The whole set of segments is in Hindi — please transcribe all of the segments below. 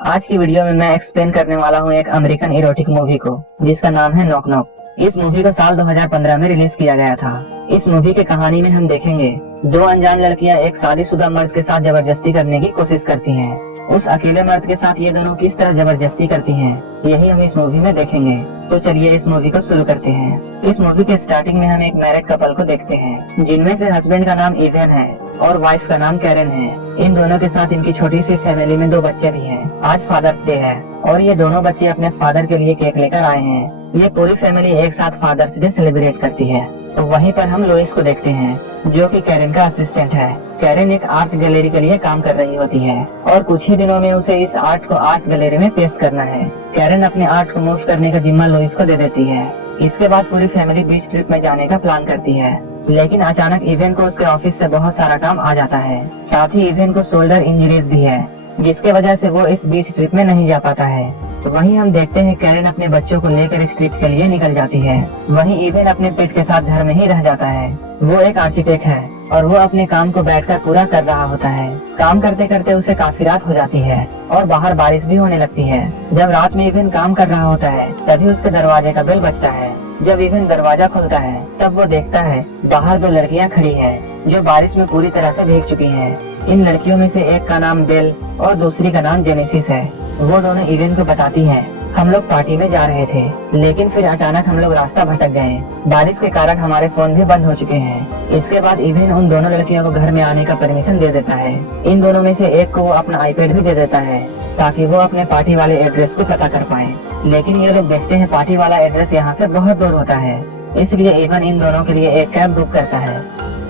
आज की वीडियो में मैं एक्सप्लेन करने वाला हूँ एक अमेरिकन इरोटिक मूवी को जिसका नाम है नॉक नॉक। इस मूवी को साल 2015 में रिलीज किया गया था। इस मूवी की कहानी में हम देखेंगे दो अनजान लड़कियां एक शादीशुदा मर्द के साथ जबरदस्ती करने की कोशिश करती हैं। उस अकेले मर्द के साथ ये दोनों किस तरह जबरदस्ती करती हैं, यही हम इस मूवी में देखेंगे। तो चलिए इस मूवी को शुरू करते हैं। इस मूवी के स्टार्टिंग में हम एक मैरिड कपल को देखते हैं जिनमें से हस्बैंड का नाम इवेन है और वाइफ का नाम कैरन है। इन दोनों के साथ इनकी छोटी सी फैमिली में दो बच्चे भी हैं। आज फादर्स डे है और ये दोनों बच्चे अपने फादर के लिए केक लेकर आए हैं। ये पूरी फैमिली एक साथ फादर्स डे सेलिब्रेट करती है। तो वहीं पर हम लोइस को देखते हैं जो कि कैरन का असिस्टेंट है। कैरन एक आर्ट गैलरी के लिए काम कर रही होती है और कुछ ही दिनों में उसे इस आर्ट को आर्ट गैलरी में पेश करना है। कैरन अपने आर्ट को मूव करने का जिम्मा लोइस को दे देती है। इसके बाद पूरी फैमिली बीच ट्रिप में जाने का प्लान करती है, लेकिन अचानक इवेन को उसके ऑफिस से बहुत सारा काम आ जाता है। साथ ही इवेन को शोल्डर इंजरीज भी है जिसके वजह से वो इस बीच ट्रिप में नहीं जा पाता है। तो वहीं हम देखते हैं कैरन अपने बच्चों को लेकर इस ट्रिप के लिए निकल जाती है। वहीं इवेन अपने पेट के साथ घर में ही रह जाता है। वो एक आर्किटेक्ट है और वो अपने काम को बैठकर पूरा कर रहा होता है। काम करते करते उसे काफी रात हो जाती है और बाहर बारिश भी होने लगती है। जब रात में इवेन काम कर रहा होता है तभी उसके दरवाजे का बेल बजता है। जब इवेन दरवाजा खोलता है तब वो देखता है बाहर दो लड़कियां खड़ी हैं जो बारिश में पूरी तरह से भीग चुकी हैं। इन लड़कियों में से एक का नाम बेल और दूसरी का नाम जेनेसिस है। वो दोनों इवेन को बताती हैं हम लोग पार्टी में जा रहे थे, लेकिन फिर अचानक हम लोग रास्ता भटक गए। बारिश के कारण हमारे फोन भी बंद हो चुके हैं। इसके बाद इवेन उन दोनों लड़कियों को घर में आने का परमिशन दे देता है। इन दोनों में से एक को वो अपना आईपैड भी दे देता है ताकि वो अपने पार्टी वाले एड्रेस को पता कर पाए। लेकिन ये लोग देखते हैं पार्टी वाला एड्रेस यहाँ से बहुत दूर होता है, इसलिए इवेन इन दोनों के लिए एक कैब बुक करता है।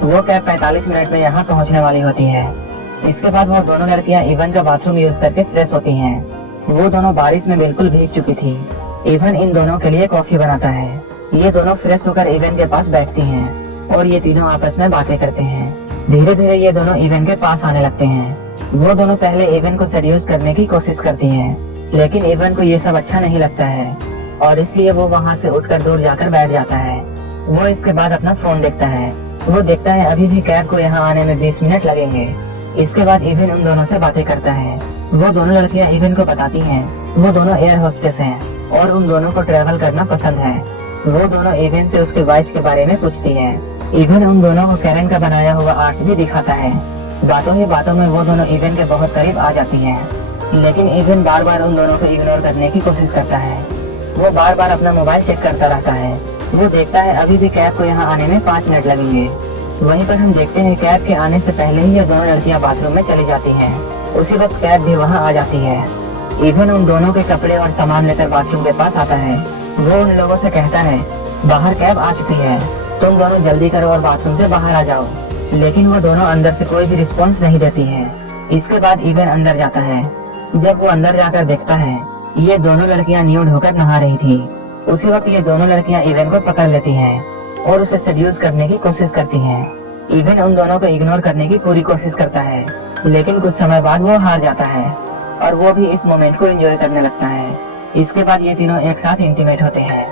वो कैब 45 मिनट में यहाँ पहुँचने वाली होती है। इसके बाद वो दोनों लड़कियाँ इवेन का बाथरूम यूज करके फ्रेश होती हैं। वो दोनों बारिश में बिल्कुल भीग चुकी थी। इवेन इन दोनों के लिए कॉफी बनाता है। ये दोनों फ्रेश होकर इवेन के पास बैठती हैं और ये तीनों आपस में बातें करते हैं। धीरे धीरे ये दोनों इवेन के पास आने लगते हैं। वो दोनों पहले इवेन को सेड्यूस करने की कोशिश करती हैं, लेकिन इवेन को ये सब अच्छा नहीं लगता है और इसलिए वो वहाँ से उठकर दूर जाकर बैठ जाता है। वो इसके बाद अपना फोन देखता है। वो देखता है अभी भी कैब को यहाँ आने में 20 मिनट लगेंगे। इसके बाद इवेन उन दोनों से बातें करता है। वो दोनों लड़कियां इवेन को बताती हैं वो दोनों एयर होस्टेस हैं और उन दोनों को ट्रैवल करना पसंद है। वो दोनों इवेन से उसकी वाइफ के बारे में पूछती हैं। इवेन उन दोनों को कैरन का बनाया हुआ आर्ट भी दिखाता है। बातों ही बातों में वो दोनों इवेन के बहुत करीब आ जाती हैं, लेकिन इवेन बार बार उन दोनों को इग्नोर करने की कोशिश करता है। वो बार बार अपना मोबाइल चेक करता रहता है। वो देखता है अभी भी कैब को यहाँ आने में 5 मिनट लगेंगे। वहीं पर हम देखते हैं कैब के आने से पहले ही ये दोनों लड़कियां बाथरूम में चली जाती हैं। उसी वक्त कैब भी वहां आ जाती है। इवेन उन दोनों के कपड़े और सामान लेकर बाथरूम के पास आता है। वो उन लोगों से कहता है बाहर कैब आ चुकी है, तुम दोनों जल्दी करो और बाथरूम से बाहर आ जाओ। लेकिन वो दोनों अंदर से कोई भी रिस्पॉन्स नहीं देती हैं। इसके बाद इवेन अंदर जाता है। जब वो अंदर जाकर देखता है ये दोनों लड़कियां न्यूड होकर नहा रही थी। उसी वक्त ये दोनों लड़कियां इवेन को पकड़ लेती हैं और उसे सेड्यूस करने की कोशिश करती हैं। इवेन उन दोनों को इग्नोर करने की पूरी कोशिश करता है, लेकिन कुछ समय बाद वो हार जाता है और वो भी इस मोमेंट को एंजॉय करने लगता है। इसके बाद ये तीनों एक साथ इंटीमेट होते हैं।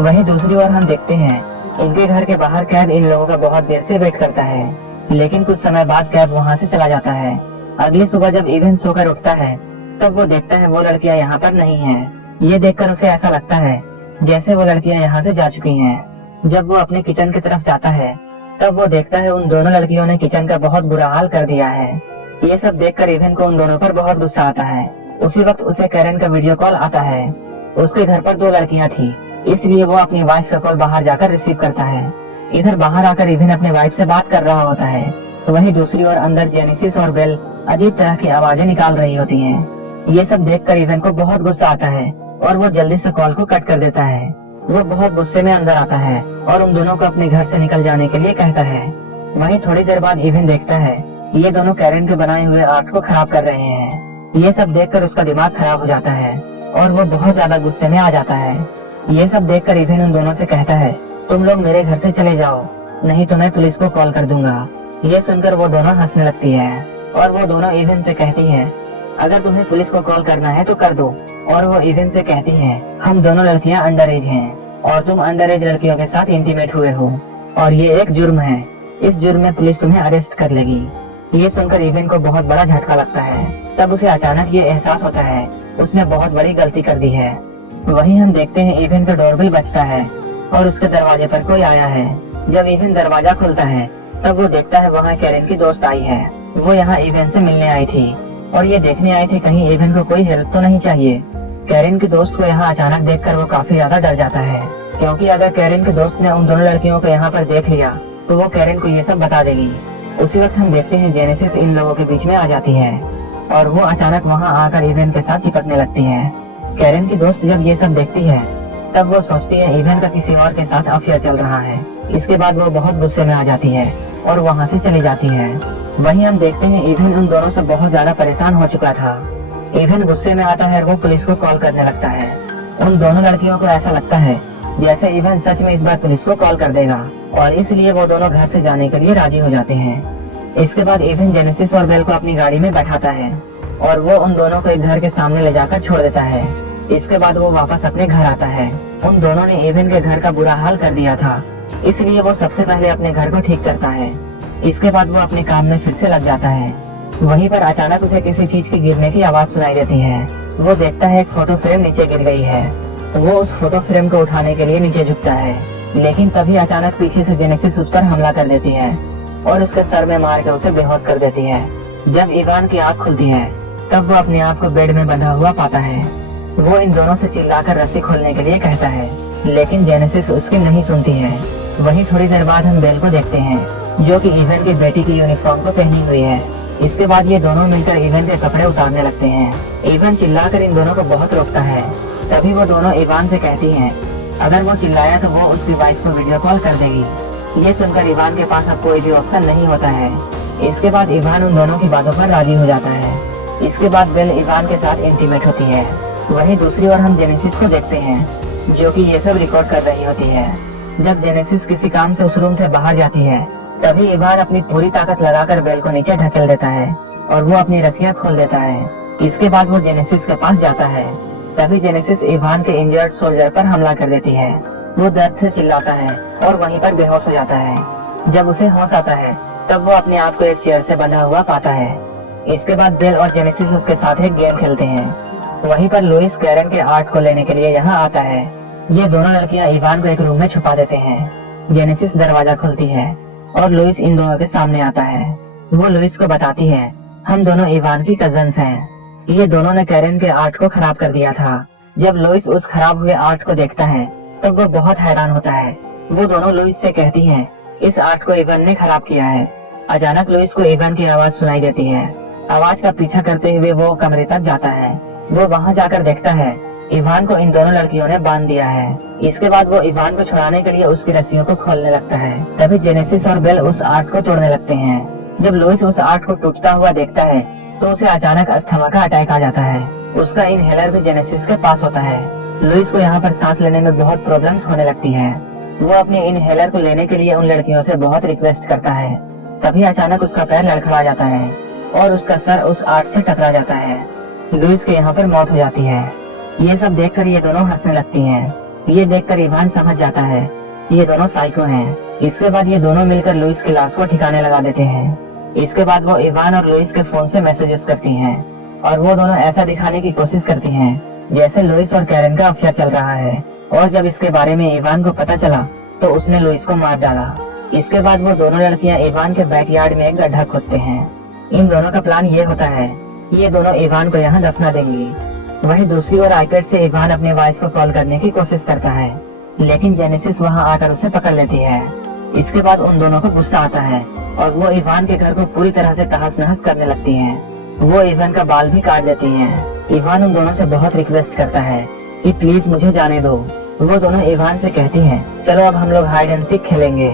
वहीं दूसरी ओर हम देखते हैं इनके घर के बाहर कैब इन लोगों का बहुत देर से वेट करता है, लेकिन कुछ समय बाद कैब वहाँ से चला जाता है। अगली सुबह जब इवेन सोकर उठता है तब वो देखता है वो लड़कियां यहाँ पर नहीं हैं। ये देखकर उसे ऐसा लगता है जैसे वो लड़कियां यहाँ से जा चुकी हैं। जब वो अपने किचन की तरफ जाता है तब वो देखता है उन दोनों लड़कियों ने किचन का बहुत बुरा हाल कर दिया है। ये सब देखकर इवेन को उन दोनों पर बहुत गुस्सा आता है। उसी वक्त उसे कैरन का वीडियो कॉल आता है। उसके घर पर 2 लड़कियां थी, इसलिए वो अपनी वाइफ का कॉल बाहर जाकर रिसीव करता है। इधर बाहर आकर इवेन अपने वाइफ से बात कर रहा होता है। वहीं दूसरी ओर अंदर जेनेसिस और बेल अजीब तरह की आवाजें निकाल रही होती हैं। ये सब देखकर इवेन को बहुत गुस्सा आता है और वो जल्दी से कॉल को कट कर देता है। वो बहुत गुस्से में अंदर आता है और उन दोनों को अपने घर से निकल जाने के लिए कहता है। वहीं थोड़ी देर बाद इवेन देखता है ये दोनों कैरन के बनाए हुए आर्ट को खराब कर रहे हैं। ये सब देखकर उसका दिमाग खराब हो जाता है और वो बहुत ज्यादा गुस्से में आ जाता है। ये सब देखकर इवेन उन दोनों से कहता है तुम लोग मेरे घर से चले जाओ, नहीं तो मैं पुलिस को कॉल कर दूंगा। ये सुनकर वो दोनों हंसने लगती है और वो दोनों इवेन से कहती है अगर तुम्हें पुलिस को कॉल करना है तो कर दो। और वो इवेन से कहती है हम दोनों लड़कियां अंडर एज हैं और तुम अंडर एज लड़कियों के साथ इंटीमेट हुए हो और ये एक जुर्म है। इस जुर्म में पुलिस तुम्हें अरेस्ट कर लेगी। ये सुनकर इवेन को बहुत बड़ा झटका लगता है। तब उसे अचानक ये एहसास होता है उसने बहुत बड़ी गलती कर दी है। वहीं हम देखते हैं इवन का डोरबेल बजता है और उसके दरवाजे पर कोई आया है। जब इवन दरवाजा खोलता है तब वो देखता है वहाँ कैरेन की दोस्त आई है। वो यहाँ इवन से मिलने आई थी और ये देखने आई थी कहीं इवन को कोई हेल्प तो नहीं चाहिए। कैरेन की दोस्त को यहाँ अचानक देखकर वो काफी ज्यादा डर जाता है, क्योंकि अगर कैरेन की दोस्त ने उन दोनों लड़कियों को यहाँ पर देख लिया तो वो कैरेन को ये सब बता देगी। उसी वक्त हम देखते हैं जेनेसिस इन लोगों के बीच में आ जाती है और वो अचानक वहाँ आकर इवन के साथ चिपकने लगती है। कैरेन की दोस्त जब ये सब देखती है तब वो सोचती है इवन का किसी और के साथ अफेयर चल रहा है। इसके बाद वो बहुत गुस्से में आ जाती है और वहाँ से चली जाती है। वहीं हम देखते हैं इवन उन दोनों से बहुत ज्यादा परेशान हो चुका था। इवन गुस्से में आता है और वो पुलिस को कॉल करने लगता है। उन दोनों लड़कियों को ऐसा लगता है जैसे इवन सच में इस बार पुलिस को कॉल कर देगा और इसलिए वो दोनों घर से जाने के लिए राजी हो जाते हैं। इसके बाद इवन जेनेसिस और बेल को अपनी गाड़ी में बैठाता है और वो उन दोनों को एक घर के सामने ले जाकर छोड़ देता है। इसके बाद वो वापस अपने घर आता है। उन दोनों ने इवन के घर का बुरा हाल कर दिया था, इसलिए वो सबसे पहले अपने घर को ठीक करता है। इसके बाद वो अपने काम में फिर से लग जाता है। वहीं पर अचानक उसे किसी चीज की गिरने की आवाज सुनाई देती है। वो देखता है एक फोटो फ्रेम नीचे गिर गई है। वो उस फोटो फ्रेम को उठाने के लिए नीचे झुकता है, लेकिन तभी अचानक पीछे से जेनेसिस उस पर हमला कर देती है और उसके सर में मार के उसे बेहोश कर देती है। जब इवान की आंख खुलती है तब वो अपने आप को बेड में बंधा हुआ पाता है। वो इन दोनों से चिल्लाकर रस्सी खोलने के लिए कहता है, लेकिन जेनेसिस उसकी नहीं सुनती है। वहीं थोड़ी देर बाद हम बेल को देखते हैं जो कि इवन की बेटी की यूनिफॉर्म को पहनी हुई है। इसके बाद ये दोनों मिलकर इवन के कपड़े उतारने लगते हैं। इवन चिल्लाकर इन दोनों को बहुत रोकता है। तभी वो दोनों इवान से कहती हैं अगर वो चिल्लाया तो वो उसकी वाइफ को वीडियो कॉल कर देगी। ये सुनकर इवान के पास अब कोई भी ऑप्शन नहीं होता है। इसके बाद इवान उन दोनों की बातों पर राजी हो जाता है। इसके बाद बेल इवान के साथ इंटीमेट होती है। वहीं दूसरी ओर हम जेनेसिस को देखते हैं जो कि ये सब रिकॉर्ड कर रही होती है। जब जेनेसिस किसी काम से उस रूम से बाहर जाती है तभी इवान अपनी पूरी ताकत लगाकर बेल को नीचे ढकेल देता है और वो अपनी रस्सियां खोल देता है। इसके बाद वो जेनेसिस के पास जाता है। तभी जेनेसिस इवान के इंजर्ड सोल्जर पर हमला कर देती है। वो दर्द से चिल्लाता है और वहीं पर बेहोश हो जाता है। जब उसे होश आता है तब वो अपने आप को एक चेयर से बंधा हुआ पाता है। इसके बाद बेल और जेनेसिस उसके साथ एक गेम खेलते हैं। वहीं पर लुइस कैरन के आर्ट को लेने के लिए यहाँ आता है। ये दोनों लड़कियाँ इवान को एक रूम में छुपा देते हैं। जेनेसिस दरवाजा खोलती है और लुइस इन दोनों के सामने आता है। वो लुइस को बताती है हम दोनों इवान की कजन्स हैं। ये दोनों ने कैरन के आर्ट को खराब कर दिया था। जब लुइस उस खराब हुए आर्ट को देखता है तो वो बहुत हैरान होता है। वो दोनों लुइस से कहती हैं इस आर्ट को इवान ने खराब किया है। अचानक लुइस को इवान की आवाज सुनाई देती है। आवाज का पीछा करते हुए वो कमरे तक जाता है। वो वहाँ जाकर देखता है इवान को इन दोनों लड़कियों ने बांध दिया है। इसके बाद वो इवान को छुड़ाने के लिए उसकी रस्सियों को खोलने लगता है। तभी जेनेसिस और बेल उस आर्ट को तोड़ने लगते हैं। जब लुइस उस आर्ट को टूटता हुआ देखता है तो उसे अचानक अस्थमा का अटैक आ जाता है। उसका इनहेलर भी जेनेसिस के पास होता है। लुइस को यहाँ पर सांस लेने में बहुत प्रॉब्लम्स होने लगती है। वो अपने इनहेलर को लेने के लिए उन लड़कियों से बहुत रिक्वेस्ट करता है। तभी अचानक उसका पैर लड़खड़ा जाता है और उसका सर उस आर्ट से टकरा जाता है। लुइस के यहाँ पर मौत हो जाती है। ये सब देखकर ये दोनों हंसने लगती हैं। ये देखकर इवान समझ जाता है ये दोनों साइको हैं। इसके बाद ये दोनों मिलकर लुइस की लाश को ठिकाने लगा देते हैं। इसके बाद वो इवान और लुइस के फोन से मैसेजेस करती हैं और वो दोनों ऐसा दिखाने की कोशिश करती हैं जैसे लुइस और कैरन का अफेयर चल रहा है। और जब इसके बारे में इवान को पता चला तो उसने लुइस को मार डाला। इसके बाद वो दोनों लड़कियां इवान के बैकयार्ड में एक गड्ढा खोदते हैं। इन दोनों का प्लान ये होता है ये दोनों इवान को यहाँ दफना देंगी। वहीं दूसरी ओर आईपैड से इवान अपने वाइफ को कॉल करने की कोशिश करता है, लेकिन जेनेसिस वहाँ आकर उसे पकड़ लेती है। इसके बाद उन दोनों को गुस्सा आता है और वो इवान के घर को पूरी तरह से तहस नहस करने लगती हैं। वो इवान का बाल भी काट देती हैं। इवान उन दोनों से बहुत रिक्वेस्ट करता है कि प्लीज मुझे जाने दो। वो दोनों इवान से कहती हैं चलो अब हम लोग हाइड एंड सीक खेलेंगे।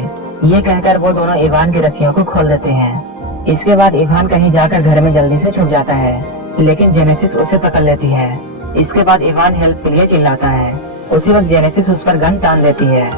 ये कहकर वो दोनों इवान की रस्सियों को खोल देते हैं। इसके बाद इवान कहीं जाकर घर में जल्दी से छुप जाता है, लेकिन जेनेसिस उसे पकड़ लेती है। इसके बाद इवान हेल्प के लिए चिल्लाता है। उसी वक्त जेनेसिस उस पर गन तान देती है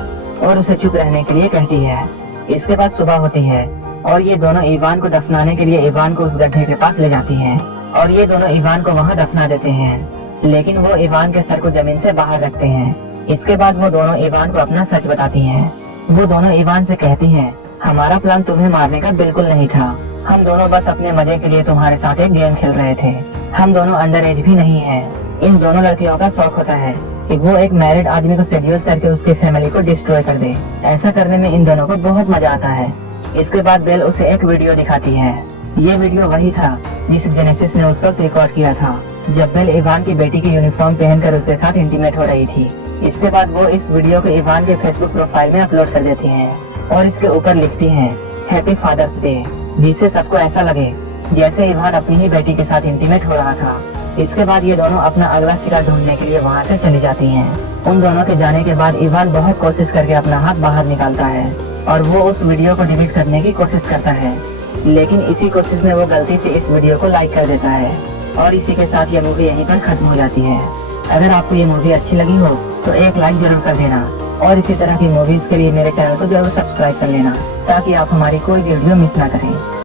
और उसे चुप रहने के लिए कहती है। इसके बाद सुबह होती है और ये दोनों इवान को दफनाने के लिए इवान को उस गड्ढे के पास ले जाती हैं और ये दोनों इवान को वहाँ दफना देते हैं, लेकिन वो इवान के सर को जमीन से बाहर रखते हैं। इसके बाद वो दोनों इवान को अपना सच बताती हैं। वो दोनों इवान से कहती हैं हमारा प्लान तुम्हें मारने का बिल्कुल नहीं था। हम दोनों बस अपने मजे के लिए तुम्हारे साथ एक गेम खेल रहे थे। हम दोनों अंडर एज भी नहीं हैं। इन दोनों लड़कियों का शौक होता है कि वो एक मैरिड आदमी को सेड्यूस करके उसकी फैमिली को डिस्ट्रॉय कर दे। ऐसा करने में इन दोनों को बहुत मजा आता है। इसके बाद बेल उसे एक वीडियो दिखाती है। ये वीडियो वही था जिसे जेनेसिस ने उस वक्त रिकॉर्ड किया था, जब बेल इवान की बेटी की यूनिफॉर्म पहनकर उसके साथ इंटीमेट हो रही थी। इसके बाद वो इस वीडियो को इवान के फेसबुक प्रोफाइल में अपलोड कर देती हैं और इसके ऊपर लिखती हैं हैप्पी फादर्स डे, जिससे सबको ऐसा लगे जैसे इवान अपनी ही बेटी के साथ इंटीमेट हो रहा था। इसके बाद ये दोनों अपना अगला शिकार ढूंढने के लिए वहाँ से चली जाती हैं। उन दोनों के जाने के बाद इवान बहुत कोशिश करके अपना हाथ बाहर निकालता है और वो उस वीडियो को डिलीट करने की कोशिश करता है, लेकिन इसी कोशिश में वो गलती से इस वीडियो को लाइक कर देता है और इसी के साथ ये मूवी यहीं पर खत्म हो जाती है। अगर आपको ये मूवी अच्छी लगी हो तो एक लाइक जरूर कर देना और इसी तरह की मूवीज के लिए मेरे चैनल को जरूर सब्सक्राइब कर लेना ताकि आप हमारी कोई वीडियो मिस ना करें।